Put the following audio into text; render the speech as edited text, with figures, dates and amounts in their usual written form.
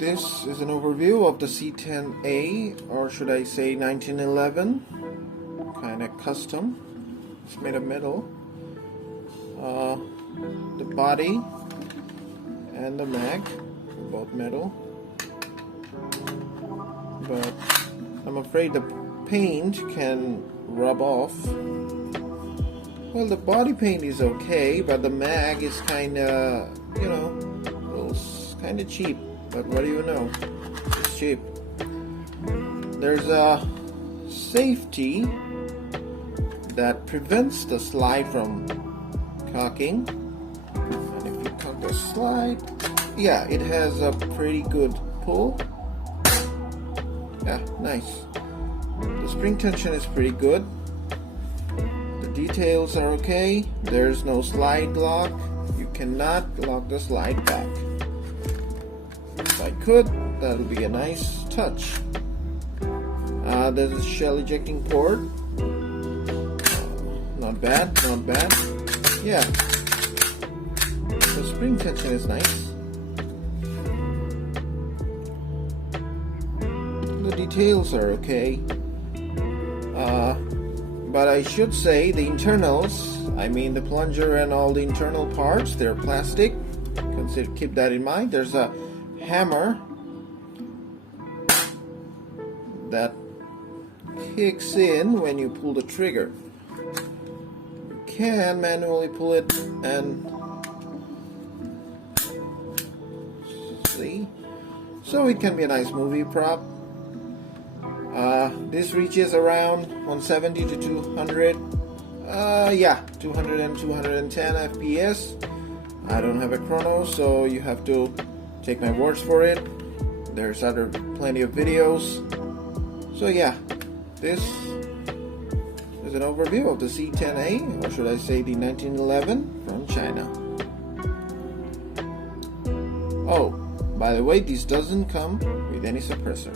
This is an overview of the C10A, or should I say 1911, kind of custom. It's made of metal. The body and the mag are both metal, but I'm afraid the paint can rub off. Well, the body paint is okay, but the mag is kinda, kinda cheap. But what do you know? It's cheap. There's a safety that prevents the slide from cocking. And if you cock the slide, yeah, it has a pretty good pull. Yeah, nice. The spring tension is pretty good. The details are okay. There's no slide lock. You cannot lock the slide back. If I could, that would be a nice touch. There's a shell ejecting port. Not bad, not bad. Yeah. The spring tension is nice. The details are okay. But I should say the internals, I mean the plunger and all the internal parts, they're plastic. Keep that in mind. There's a hammer that kicks in when you pull the trigger. You can manually pull it and see. So it can be a nice movie prop. This reaches around 170 to 200. 200 and 210 FPS. I don't have a chrono, so you have to take my words for it. There's plenty of videos. So yeah, this is an overview of the C10A, or should I say the 1911 from China. Oh, by the way, this doesn't come with any suppressor.